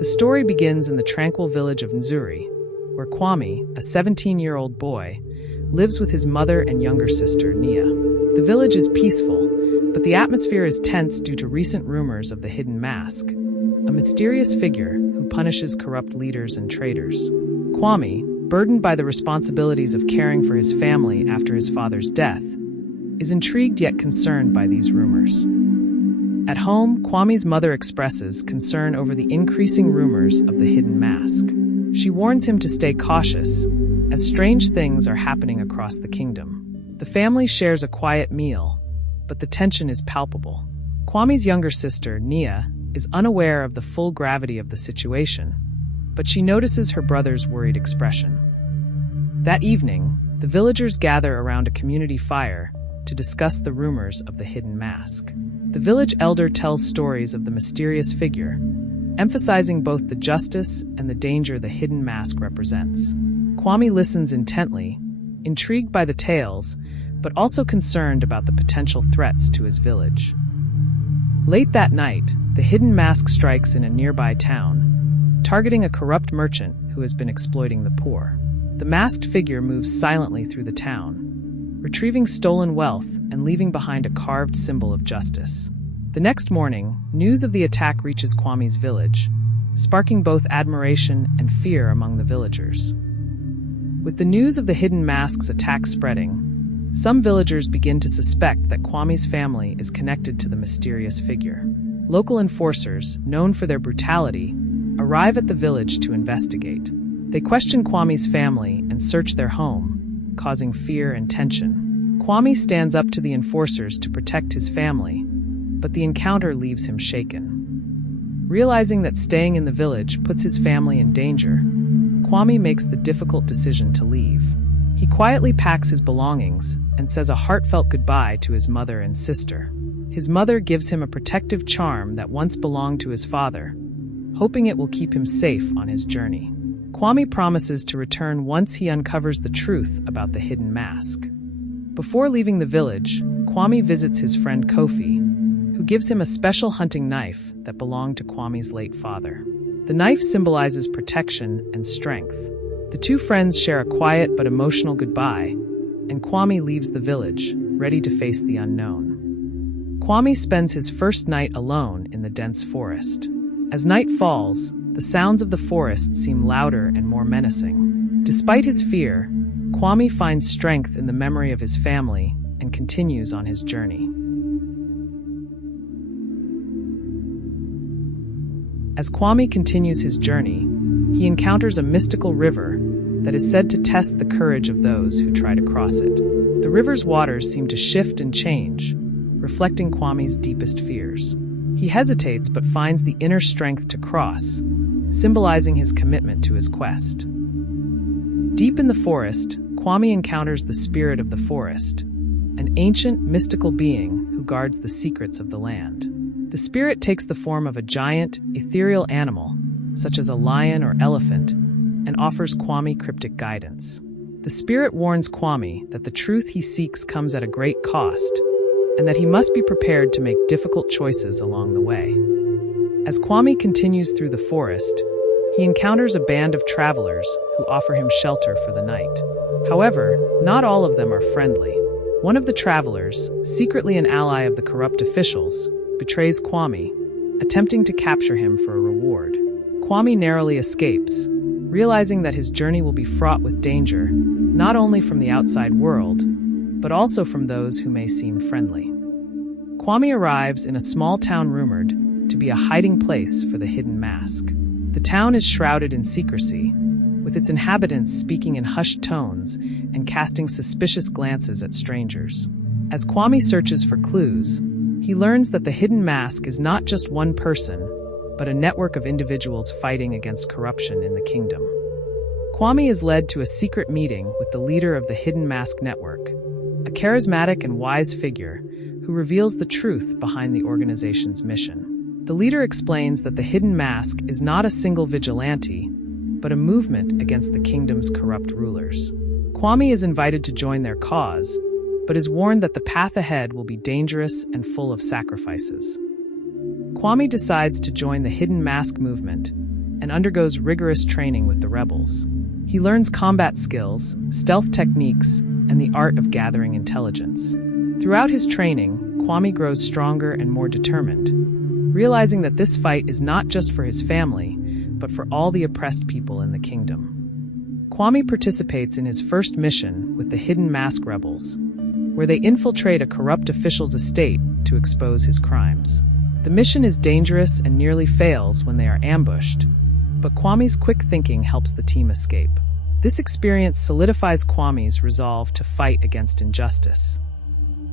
The story begins in the tranquil village of Nzuri, where Kwame, a 17-year-old boy, lives with his mother and younger sister, Nia. The village is peaceful, but the atmosphere is tense due to recent rumors of the Hidden Mask, a mysterious figure who punishes corrupt leaders and traitors. Kwame, burdened by the responsibilities of caring for his family after his father's death, is intrigued yet concerned by these rumors. At home, Kwame's mother expresses concern over the increasing rumors of the Hidden Mask. She warns him to stay cautious, as strange things are happening across the kingdom. The family shares a quiet meal, but the tension is palpable. Kwame's younger sister, Nia, is unaware of the full gravity of the situation, but she notices her brother's worried expression. That evening, the villagers gather around a community fire to discuss the rumors of the Hidden Mask. The village elder tells stories of the mysterious figure, emphasizing both the justice and the danger the Hidden Mask represents. Kwame listens intently, intrigued by the tales, but also concerned about the potential threats to his village. Late that night, the Hidden Mask strikes in a nearby town, targeting a corrupt merchant who has been exploiting the poor. The masked figure moves silently through the town, retrieving stolen wealth and leaving behind a carved symbol of justice. The next morning, news of the attack reaches Kwame's village, sparking both admiration and fear among the villagers. With the news of the Hidden Mask's attack spreading, some villagers begin to suspect that Kwame's family is connected to the mysterious figure. Local enforcers, known for their brutality, arrive at the village to investigate. They question Kwame's family and search their home, causing fear and tension. Kwame stands up to the enforcers to protect his family, but the encounter leaves him shaken. Realizing that staying in the village puts his family in danger, Kwame makes the difficult decision to leave. He quietly packs his belongings and says a heartfelt goodbye to his mother and sister. His mother gives him a protective charm that once belonged to his father, hoping it will keep him safe on his journey. Kwame promises to return once he uncovers the truth about the Hidden Mask. Before leaving the village, Kwame visits his friend Kofi, who gives him a special hunting knife that belonged to Kwame's late father. The knife symbolizes protection and strength. The two friends share a quiet but emotional goodbye, and Kwame leaves the village, ready to face the unknown. Kwame spends his first night alone in the dense forest. As night falls, the sounds of the forest seem louder and more menacing. Despite his fear, Kwame finds strength in the memory of his family and continues on his journey. As Kwame continues his journey, he encounters a mystical river that is said to test the courage of those who try to cross it. The river's waters seem to shift and change, reflecting Kwame's deepest fears. He hesitates but finds the inner strength to cross, symbolizing his commitment to his quest. Deep in the forest, Kwame encounters the spirit of the forest, an ancient, mystical being who guards the secrets of the land. The spirit takes the form of a giant, ethereal animal, such as a lion or elephant, and offers Kwame cryptic guidance. The spirit warns Kwame that the truth he seeks comes at a great cost, and that he must be prepared to make difficult choices along the way. As Kwame continues through the forest, he encounters a band of travelers who offer him shelter for the night. However, not all of them are friendly. One of the travelers, secretly an ally of the corrupt officials, betrays Kwame, attempting to capture him for a reward. Kwame narrowly escapes, realizing that his journey will be fraught with danger, not only from the outside world, but also from those who may seem friendly. Kwame arrives in a small town rumored to be a hiding place for the Hidden Mask. The town is shrouded in secrecy, with its inhabitants speaking in hushed tones and casting suspicious glances at strangers. As Kwame searches for clues, he learns that the Hidden Mask is not just one person, but a network of individuals fighting against corruption in the kingdom. Kwame is led to a secret meeting with the leader of the Hidden Mask Network, a charismatic and wise figure who reveals the truth behind the organization's mission. The leader explains that the Hidden Mask is not a single vigilante, but a movement against the kingdom's corrupt rulers. Kwame is invited to join their cause, but is warned that the path ahead will be dangerous and full of sacrifices. Kwame decides to join the Hidden Mask movement, and undergoes rigorous training with the rebels. He learns combat skills, stealth techniques, and the art of gathering intelligence. Throughout his training, Kwame grows stronger and more determined, realizing that this fight is not just for his family, but for all the oppressed people in the kingdom. Kwame participates in his first mission with the Hidden Mask rebels, where they infiltrate a corrupt official's estate to expose his crimes. The mission is dangerous and nearly fails when they are ambushed, but Kwame's quick thinking helps the team escape. This experience solidifies Kwame's resolve to fight against injustice.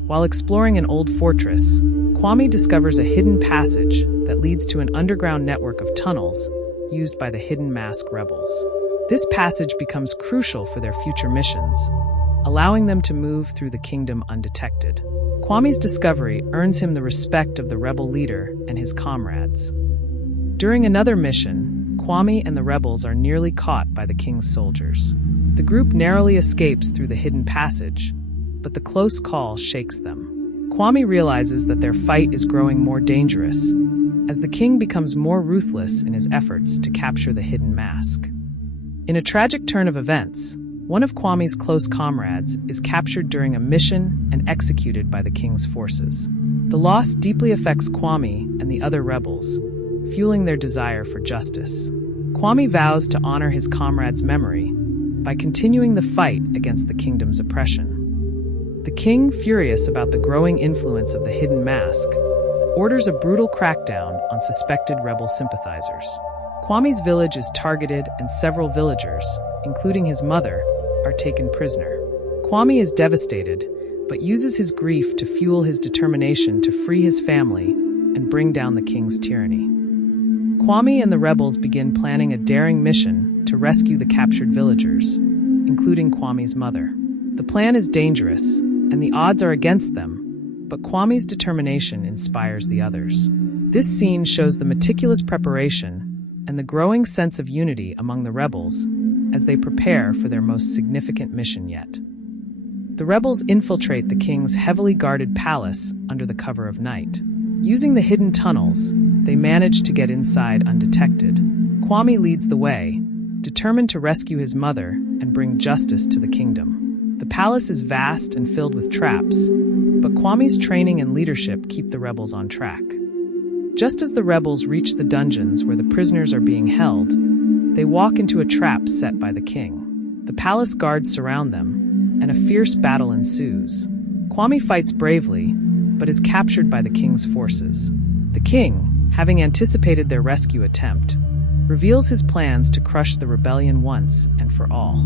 While exploring an old fortress, Kwame discovers a hidden passage that leads to an underground network of tunnels used by the Hidden Mask rebels. This passage becomes crucial for their future missions, allowing them to move through the kingdom undetected. Kwame's discovery earns him the respect of the rebel leader and his comrades. During another mission, Kwame and the rebels are nearly caught by the king's soldiers. The group narrowly escapes through the hidden passage, but the close call shakes them. Kwame realizes that their fight is growing more dangerous as the king becomes more ruthless in his efforts to capture the hidden mask. In a tragic turn of events, one of Kwame's close comrades is captured during a mission and executed by the king's forces. The loss deeply affects Kwame and the other rebels, fueling their desire for justice. Kwame vows to honor his comrade's memory by continuing the fight against the kingdom's oppression. The king, furious about the growing influence of the hidden mask, orders a brutal crackdown on suspected rebel sympathizers. Kwame's village is targeted and several villagers, including his mother, are taken prisoner. Kwame is devastated, but uses his grief to fuel his determination to free his family and bring down the king's tyranny. Kwame and the rebels begin planning a daring mission to rescue the captured villagers, including Kwame's mother. The plan is dangerous, and the odds are against them, but Kwame's determination inspires the others. This scene shows the meticulous preparation and the growing sense of unity among the rebels as they prepare for their most significant mission yet. The rebels infiltrate the king's heavily guarded palace under the cover of night. Using the hidden tunnels, they manage to get inside undetected. Kwame leads the way, determined to rescue his mother and bring justice to the kingdom. The palace is vast and filled with traps, but Kwame's training and leadership keep the rebels on track. Just as the rebels reach the dungeons where the prisoners are being held, they walk into a trap set by the king. The palace guards surround them, and a fierce battle ensues. Kwame fights bravely, but is captured by the king's forces. The king, having anticipated their rescue attempt, reveals his plans to crush the rebellion once and for all.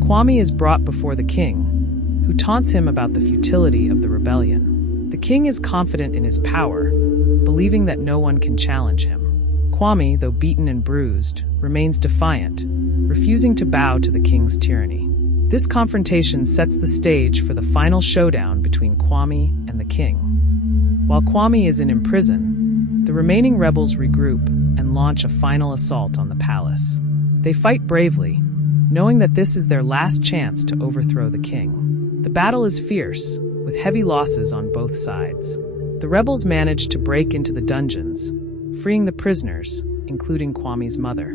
Kwame is brought before the king, who taunts him about the futility of the rebellion. The king is confident in his power, believing that no one can challenge him. Kwame, though beaten and bruised, remains defiant, refusing to bow to the king's tyranny. This confrontation sets the stage for the final showdown between Kwame and the king. While Kwame is in prison, the remaining rebels regroup and launch a final assault on the palace. They fight bravely, knowing that this is their last chance to overthrow the king. The battle is fierce, with heavy losses on both sides. The rebels manage to break into the dungeons, freeing the prisoners, including Kwame's mother.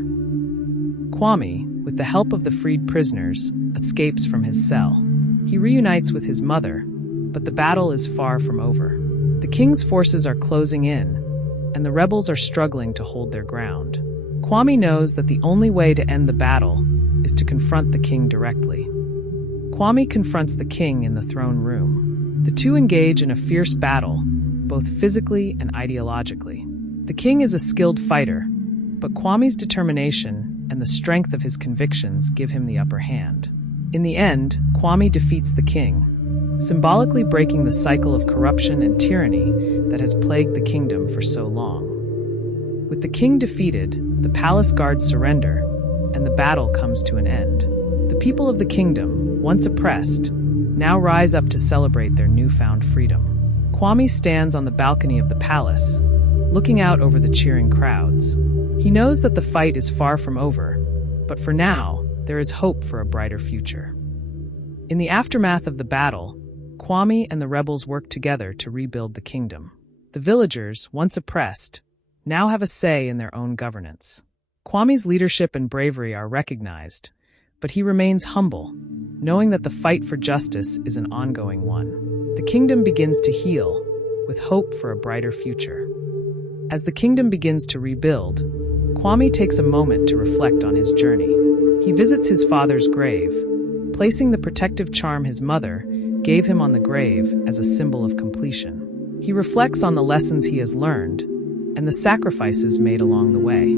Kwame, with the help of the freed prisoners, escapes from his cell. He reunites with his mother, but the battle is far from over. The king's forces are closing in, and the rebels are struggling to hold their ground. Kwame knows that the only way to end the battle is to confront the king directly. Kwame confronts the king in the throne room. The two engage in a fierce battle, both physically and ideologically. The king is a skilled fighter, but Kwame's determination and the strength of his convictions give him the upper hand. In the end, Kwame defeats the king, symbolically breaking the cycle of corruption and tyranny that has plagued the kingdom for so long. With the king defeated, the palace guards surrender, and the battle comes to an end. The people of the kingdom, once oppressed, now rise up to celebrate their newfound freedom. Kwame stands on the balcony of the palace, looking out over the cheering crowds. He knows that the fight is far from over, but for now, there is hope for a brighter future. In the aftermath of the battle, Kwame and the rebels work together to rebuild the kingdom. The villagers, once oppressed, now have a say in their own governance. Kwame's leadership and bravery are recognized, but he remains humble, knowing that the fight for justice is an ongoing one. The kingdom begins to heal, with hope for a brighter future. As the kingdom begins to rebuild, Kwame takes a moment to reflect on his journey. He visits his father's grave, placing the protective charm his mother gave him on the grave as a symbol of completion. He reflects on the lessons he has learned and the sacrifices made along the way.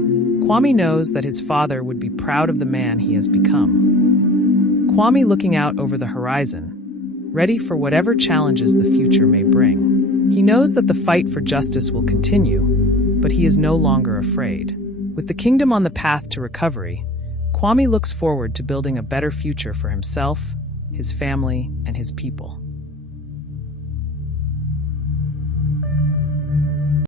Kwame knows that his father would be proud of the man he has become. Kwame looking out over the horizon, ready for whatever challenges the future may bring. He knows that the fight for justice will continue, but he is no longer afraid. With the kingdom on the path to recovery, Kwame looks forward to building a better future for himself, his family, and his people.